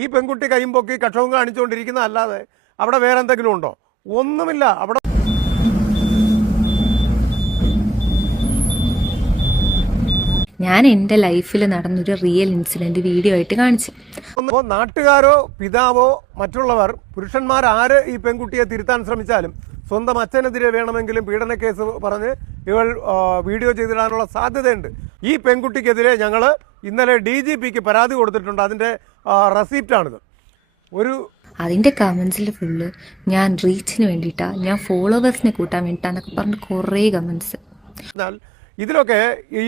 ഈ പെൺകുട്ടി കൈയും പൊക്കി കക്ഷവും കാണിച്ചുകൊണ്ടിരിക്കുന്ന അല്ലാതെ അവിടെ വേറെ എന്തെങ്കിലും ഉണ്ടോ? ഒന്നുമില്ല. അവിടെ ഞാൻ എന്റെ ലൈഫിൽ നടന്നൊരു റിയൽ ഇൻസിഡന്റ് വീഡിയോ ആയിട്ട് കാണിച്ചു. അപ്പോൾ നാട്ടുകാരോ പിതാവോ മറ്റുള്ളവർ പുരുഷന്മാർ ആര് ഈ പെൺകുട്ടിയെ തിരുത്താൻ ശ്രമിച്ചാലും സ്വന്തം അച്ഛനെതിരെ വേണമെങ്കിലും പീഡന കേസ് പറഞ്ഞ് ഇവൾ വീഡിയോ ചെയ്തിടാനുള്ള സാധ്യതയുണ്ട്. ഈ പെൺകുട്ടിക്കെതിരെ ഞങ്ങൾ ഇന്നലെ ഡി ജി പിക്ക് പരാതി കൊടുത്തിട്ടുണ്ട്. അതിന്റെ റെസിപ്റ്റാണിത്. ഒരു അതിന്റെ കമൻസിൽ ഫുള്ള് ഞാൻ റീച്ചിന് വേണ്ടിയിട്ടാണ് ഞാൻ ഫോളോവേഴ്സിനെ കൂട്ടാൻ വേണ്ടിയിട്ടാന്നൊക്കെ പറഞ്ഞ് കുറേ കമൻസ് എന്നാൽ ഇതിലൊക്കെ ഈ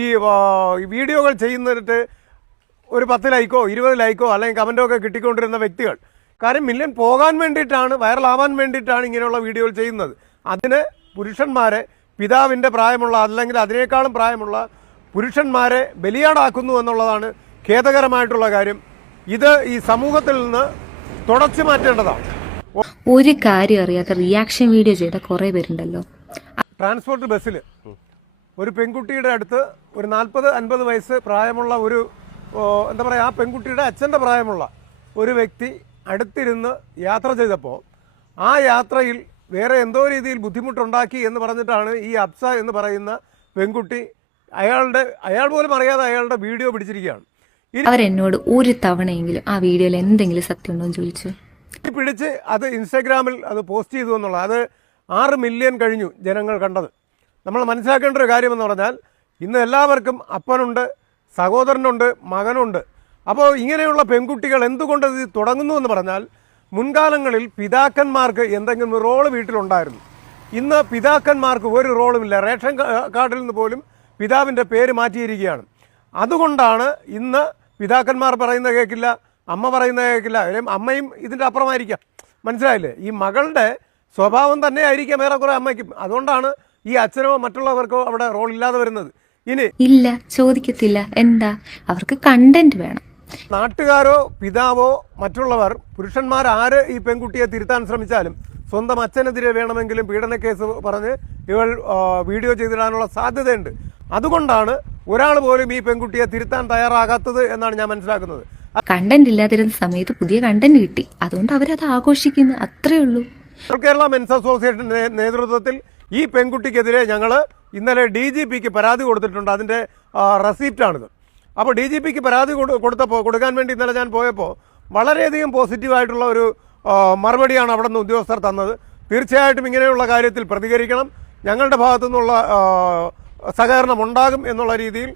വീഡിയോകൾ ചെയ്യുന്നിട്ട് ഒരു പത്ത് ലൈക്കോ ഇരുപത് ലൈക്കോ അല്ലെങ്കിൽ കമന്റോ ഒക്കെ കിട്ടിക്കൊണ്ടിരുന്ന വ്യക്തികൾ കാര്യം മില്യൻ പോകാൻ വേണ്ടിയിട്ടാണ് വൈറലാവാൻ വേണ്ടിയിട്ടാണ് ഇങ്ങനെയുള്ള വീഡിയോകൾ ചെയ്യുന്നത്. അതിന് പുരുഷന്മാരെ പിതാവിന്റെ പ്രായമുള്ള അല്ലെങ്കിൽ അതിനേക്കാളും പ്രായമുള്ള പുരുഷന്മാരെ ബലിയാടാക്കുന്നു എന്നുള്ളതാണ് ഖേദകരമായിട്ടുള്ള കാര്യം. ഇത് ഈ സമൂഹത്തിൽ നിന്ന് തുടച്ചു മാറ്റേണ്ടതാണ്. ഒരു കാര്യം അറിയാത്ത റിയാക്ഷൻ വീഡിയോ ചെയ്ത കുറെ പേരുണ്ടല്ലോ. ട്രാൻസ്പോർട്ട് ബസ്സിൽ ഒരു പെൺകുട്ടിയുടെ അടുത്ത് ഒരു നാൽപ്പത് അൻപത് വയസ്സ് പ്രായമുള്ള ഒരു എന്താ പറയുക ആ പെൺകുട്ടിയുടെ അച്ഛന്റെ പ്രായമുള്ള ഒരു വ്യക്തി അടുത്തിരുന്ന് യാത്ര ചെയ്തപ്പോൾ ആ യാത്രയിൽ വേറെ എന്തോ രീതിയിൽ ബുദ്ധിമുട്ടുണ്ടാക്കി എന്ന് പറഞ്ഞിട്ടാണ് ഈ അബ്സ എന്ന് പറയുന്ന പെൺകുട്ടി അയാളുടെ അയാൾ പോലും അറിയാതെ അയാളുടെ വീഡിയോ പിടിച്ചിരിക്കുകയാണ്. അവരെന്നോട് ഒരു തവണയെങ്കിലും ആ വീഡിയോയിൽ എന്തെങ്കിലും സത്യം ഉണ്ടോ എന്ന് ചോദിച്ചു. പിടിച്ച് അത് ഇൻസ്റ്റാഗ്രാമിൽ അത് പോസ്റ്റ് ചെയ്തു എന്നുള്ളത് അത് ആറ് മില്യൺ കഴിഞ്ഞു ജനങ്ങൾ കണ്ടത്. നമ്മൾ മനസ്സിലാക്കേണ്ട ഒരു കാര്യമെന്ന് പറഞ്ഞാൽ ഇന്ന് എല്ലാവർക്കും അപ്പനുണ്ട് സഹോദരനുണ്ട് മകനുണ്ട്. അപ്പോൾ ഇങ്ങനെയുള്ള പെൺകുട്ടികൾ എന്തുകൊണ്ട് ഇത് തുടങ്ങുന്നു എന്ന് പറഞ്ഞാൽ മുൻകാലങ്ങളിൽ പിതാക്കന്മാർക്ക് എന്തെങ്കിലും റോൾ വീട്ടിലുണ്ടായിരുന്നു. ഇന്ന് പിതാക്കന്മാർക്ക് ഒരു റോളുമില്ല റേഷൻ കാർഡിൽ നിന്ന് പോലും പിതാവിന്റെ പേര് മാറ്റിയിരിക്കുകയാണ്. അതുകൊണ്ടാണ് ഇന്ന് പിതാക്കന്മാർ പറയുന്ന കേൾക്കില്ല അമ്മ പറയുന്ന കേൾക്കില്ല അല്ലെങ്കിൽ അമ്മയും ഇതിന്റെ അപ്പുറമായിരിക്കാം. മനസ്സിലായില്ലേ? ഈ മകളുടെ സ്വഭാവം തന്നെ ആയിരിക്കാം ഏറെക്കുറെ അമ്മയ്ക്കും. അതുകൊണ്ടാണ് ഈ അച്ഛനോ മറ്റുള്ളവർക്കോ അവിടെ റോൾ ഇല്ലാതെ വരുന്നത്. ഇനി ഇല്ല ചോദിക്കത്തില്ല. എന്താ? അവർക്ക് കണ്ടന്റ് വേണം. നാട്ടുകാരോ പിതാവോ മറ്റുള്ളവർ പുരുഷന്മാർ ആര് ഈ പെൺകുട്ടിയെ തിരുത്താൻ ശ്രമിച്ചാലും സ്വന്തം അച്ഛനെതിരെ വേണമെങ്കിലും പീഡന കേസ് പറഞ്ഞ് ഇവൾ വീഡിയോ ചെയ്തിടാനുള്ള സാധ്യതയുണ്ട്. അതുകൊണ്ടാണ് ഒരാൾ പോലും ഈ പെൺകുട്ടിയെ തിരുത്താൻ തയ്യാറാകാത്തത് എന്നാണ് ഞാൻ മനസ്സിലാക്കുന്നത്. കണ്ടന്റ് ഇല്ലാതിരുന്ന സമയത്ത് പുതിയ കണ്ടന്റ് കിട്ടി. അതുകൊണ്ട് അവരത് ആഘോഷിക്കുന്നു. അത്രേ ഉള്ളൂ. കേരള മെൻസ് അസോസിയേഷന്റെ നേതൃത്വത്തിൽ ഈ പെൺകുട്ടിക്കെതിരെ ഞങ്ങൾ ഇന്നലെ ഡി ജി പിക്ക് പരാതി കൊടുത്തിട്ടുണ്ട്. അതിന്റെ റെസീപ്റ്റാണിത്. അപ്പോൾ ഡി ജി പിക്ക് പരാതി കൊടു- കൊടുത്തപ്പോൾ കൊടുക്കാൻ വേണ്ടി ഇന്നലെ ഞാൻ പോയപ്പോൾ വളരെയധികം പോസിറ്റീവായിട്ടുള്ള ഒരു മറുപടിയാണ് അവിടെ നിന്ന് ഉദ്യോഗസ്ഥർ തന്നത്. തീർച്ചയായിട്ടും ഇങ്ങനെയുള്ള കാര്യത്തിൽ പ്രതികരിക്കണം. ഞങ്ങളുടെ ഭാഗത്തു നിന്നുള്ള സഹകരണം ഉണ്ടാകും എന്നുള്ള രീതിയിൽ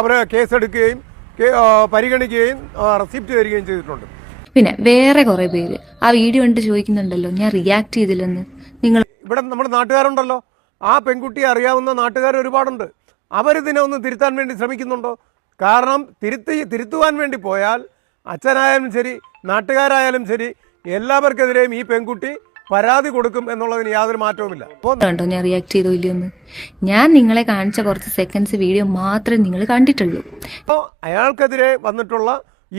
അവർ കേസെടുക്കുകയും പരിഗണിക്കുകയും റെസിപ്റ്റ് തരികയും ചെയ്തിട്ടുണ്ട്. പിന്നെ വേറെ കുറെ പേര്. ആ വീഡിയോ കണ്ട് ചോദിക്കുന്നുണ്ടല്ലോ ഞാൻ റിയാക്ട് ചെയ്തില്ലെന്ന്. നിങ്ങൾ ഇവിടെ നമ്മുടെ നാട്ടുകാരുണ്ടല്ലോ. ആ പെൺകുട്ടിയെ അറിയാവുന്ന നാട്ടുകാർ ഒരുപാടുണ്ട്. അവരിതിനെ ഒന്ന് തിരുത്താൻ വേണ്ടി ശ്രമിക്കുന്നുണ്ടോ? കാരണം തിരുത്തി തിരുത്തുവാൻ വേണ്ടി പോയാൽ അച്ഛനായാലും ശരി നാട്ടുകാരായാലും ശരി എല്ലാവർക്കെതിരെയും ഈ പെൺകുട്ടി പരാതി കൊടുക്കും എന്നുള്ളതിന് യാതൊരു മാറ്റവുമില്ല. കണ്ടോ ഞാൻ റിയാക്ട് ചെയ്തോ ഇല്ലയെന്ന് ഞാൻ നിങ്ങളെ കാണിച്ച കുറച്ച് സെക്കൻഡ്സ് വീഡിയോ മാത്രമേ നിങ്ങൾ കണ്ടിട്ടുള്ളൂ. അപ്പോൾ അയാൾക്കെതിരെ വന്നിട്ടുള്ള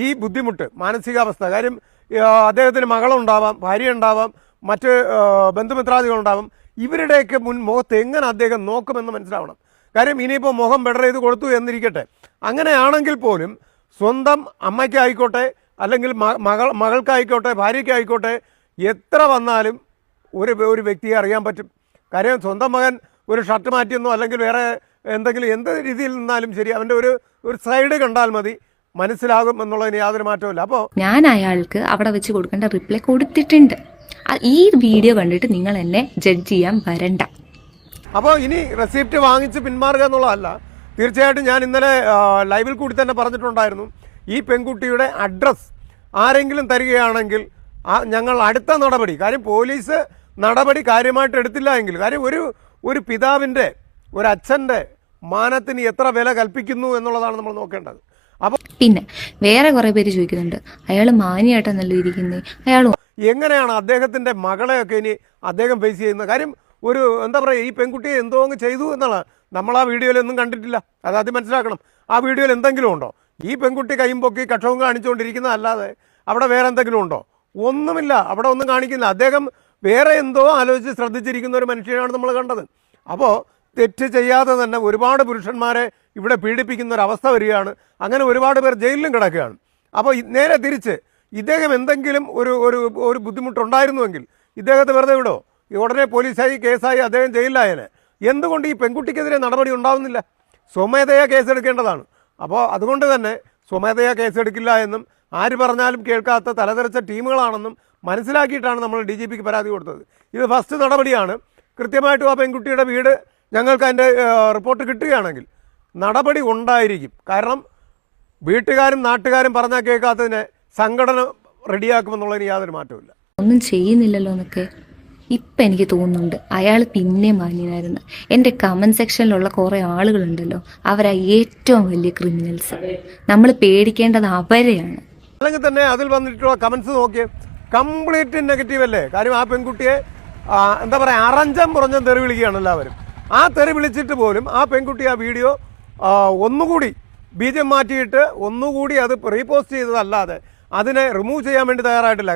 ഈ ബുദ്ധിമുട്ട് മാനസികാവസ്ഥ. കാര്യം അദ്ദേഹത്തിന് മകളുണ്ടാവാം ഭാര്യ ഉണ്ടാവാം മറ്റ് ബന്ധുമിത്രാദികൾ ഉണ്ടാവും ഇവരുടെയൊക്കെ മുൻ മുഖത്ത് എങ്ങനെ അദ്ദേഹം നോക്കുമെന്ന് മനസ്സിലാവണം. കാര്യം ഇനിയിപ്പോൾ മുഖം ബെഡർ ചെയ്ത് കൊടുത്തു എന്നിരിക്കട്ടെ. അങ്ങനെയാണെങ്കിൽ പോലും സ്വന്തം അമ്മയ്ക്കായിക്കോട്ടെ അല്ലെങ്കിൽ മകൾ മകൾക്കായിക്കോട്ടെ ഭാര്യയ്ക്കായിക്കോട്ടെ എത്ര വന്നാലും ഒരു ഒരു വ്യക്തിയെ അറിയാൻ പറ്റും. കാര്യം സ്വന്തം മകൻ ഒരു ഷർട്ട് മാറ്റിയെന്നോ അല്ലെങ്കിൽ വേറെ എന്തെങ്കിലും എന്ത് രീതിയിൽ നിന്നാലും ശരി അവന്റെ ഒരു ഒരു സൈഡ് കണ്ടാൽ മതി. മനസ്സിലാകും എന്നുള്ളതിന് യാതൊരു മാറ്റമില്ല അപ്പോൾ ഞാൻ അയാൾക്ക് അവിടെ വെച്ച് കൊടുക്കേണ്ട റിപ്ലൈ കൊടുത്തിട്ടുണ്ട്. ഈ വീഡിയോ കണ്ടിട്ട് നിങ്ങൾ എന്നെ ജഡ്ജ് ചെയ്യാൻ വരണ്ട. അപ്പോൾ ഇനി റെസിപ്റ്റ് വാങ്ങിച്ച് പിന്മാറുക എന്നുള്ളതല്ല തീർച്ചയായിട്ടും ഞാൻ ഇന്നലെ ലൈവിൽ കൂടി തന്നെ പറഞ്ഞിട്ടുണ്ടായിരുന്നു. ഈ പെൺകുട്ടിയുടെ അഡ്രസ്സ് ആരെങ്കിലും തരികയാണെങ്കിൽ ആ ഞങ്ങൾ അടുത്ത നടപടി. കാര്യം പോലീസ് നടപടി കാര്യമായിട്ട് എടുത്തില്ല എങ്കിൽ. കാര്യം ഒരു ഒരു പിതാവിന്റെ ഒരു അച്ഛന്റെ മാനത്തിന് എത്ര വില കൽപ്പിക്കുന്നു എന്നുള്ളതാണ് നമ്മൾ നോക്കേണ്ടത്. അപ്പോൾ പിന്നെ വേറെ കുറെ പേര് ചോദിക്കുന്നുണ്ട്. അയാൾ മാന്യമായിട്ടാണല്ലോ ഇരിക്കുന്നത് അയാൾ എങ്ങനെയാണ് അദ്ദേഹത്തിന്റെ മകളെയൊക്കെ ഇനി അദ്ദേഹം ഫേസ് ചെയ്യുന്നത്? കാര്യം ഒരു എന്താ പറയുക ഈ പെൺകുട്ടിയെ എന്തോ അങ്ങ് ചെയ്തു എന്നുള്ള നമ്മൾ ആ വീഡിയോയിലൊന്നും കണ്ടിട്ടില്ല. അത് ആദ്യം മനസ്സിലാക്കണം. ആ വീഡിയോയിൽ എന്തെങ്കിലും ഉണ്ടോ? ഈ പെൺകുട്ടി കൈയും പൊക്കി കക്ഷവും കാണിച്ചുകൊണ്ടിരിക്കുന്നതല്ലാതെ അവിടെ വേറെ എന്തെങ്കിലും ഉണ്ടോ? ഒന്നുമില്ല. അവിടെ ഒന്നും കാണിക്കുന്നില്ല. അദ്ദേഹം വേറെ എന്തോ ആലോചിച്ച് ശ്രദ്ധിച്ചിരിക്കുന്ന ഒരു മനുഷ്യനാണ് നമ്മൾ കണ്ടത്. അപ്പോൾ തെറ്റ് ചെയ്യാതെ തന്നെ ഒരുപാട് പുരുഷന്മാരെ ഇവിടെ പീഡിപ്പിക്കുന്ന ഒരു അവസ്ഥ വരികയാണ്. അങ്ങനെ ഒരുപാട് പേർ ജയിലിലും കിടക്കുകയാണ്. അപ്പോൾ നേരെ തിരിച്ച് ഇദ്ദേഹം എന്തെങ്കിലും ഒരു ഒരു ഒരു ബുദ്ധിമുട്ടുണ്ടായിരുന്നുവെങ്കിൽ ഇദ്ദേഹത്തെ വെറുതെ വിടോ. ഉടനെ പോലീസായി കേസായി അദ്ദേഹം ജയിലിലായനെ. എന്തുകൊണ്ട് ഈ പെൺകുട്ടിക്കെതിരെ നടപടി ഉണ്ടാവുന്നില്ല? സ്വമേധയാ കേസെടുക്കേണ്ടതാണ്. അപ്പോൾ അതുകൊണ്ട് തന്നെ സ്വമേധയാ കേസെടുക്കില്ല എന്നും ആര് പറഞ്ഞാലും കേൾക്കാത്ത തലതെറിച്ച ടീമുകളാണെന്നും മനസ്സിലാക്കിയിട്ടാണ് നമ്മൾ ഡി ജി പിക്ക് പരാതി കൊടുത്തത്. ഇത് ഫസ്റ്റ് നടപടിയാണ്. കൃത്യമായിട്ടും ആ പെൺകുട്ടിയുടെ വീട് ഞങ്ങൾക്ക് അതിന്റെ റിപ്പോർട്ട് കിട്ടുകയാണെങ്കിൽ നടപടി ഉണ്ടായിരിക്കും. കാരണം വീട്ടുകാരും നാട്ടുകാരും പറഞ്ഞാൽ കേൾക്കാത്തതിനെ സംഘടന റെഡിയാക്കുമെന്നുള്ളതിന് യാതൊരു മാറ്റമില്ല ഒന്നും ചെയ്യുന്നില്ലല്ലോ എന്നൊക്കെ ഇപ്പം എനിക്ക് തോന്നുന്നുണ്ട്. അയാൾ പിന്നെ മാന്യനായിരുന്നു. എന്റെ കമന്റ് സെക്ഷനിലുള്ള കുറേ ആളുകളുണ്ടല്ലോ. അവരാ ഏറ്റവും വലിയ ക്രിമിനൽസ് നമ്മൾ പേടിക്കേണ്ടത് അവരെയാണ്. അല്ലെങ്കിൽ തന്നെ അതിൽ വന്നിട്ടുള്ള കമൻസ് നോക്കിയേ. കംപ്ലീറ്റ് നെഗറ്റീവ് അല്ലേ? കാര്യം ആ പെൺകുട്ടിയെ എന്താ പറയുക അറഞ്ചം പുറഞ്ഞം തെറി വിളിക്കുകയാണ് എല്ലാവരും. ആ തെറി വിളിച്ചിട്ട് പോലും ആ പെൺകുട്ടി ആ വീഡിയോ ഒന്നുകൂടി ബീജം മാറ്റിയിട്ട് ഒന്നുകൂടി അത് റീപോസ്റ്റ് ചെയ്തതല്ലാതെ അതിനെ റിമൂവ് ചെയ്യാൻ വേണ്ടി തയ്യാറായിട്ടില്ല.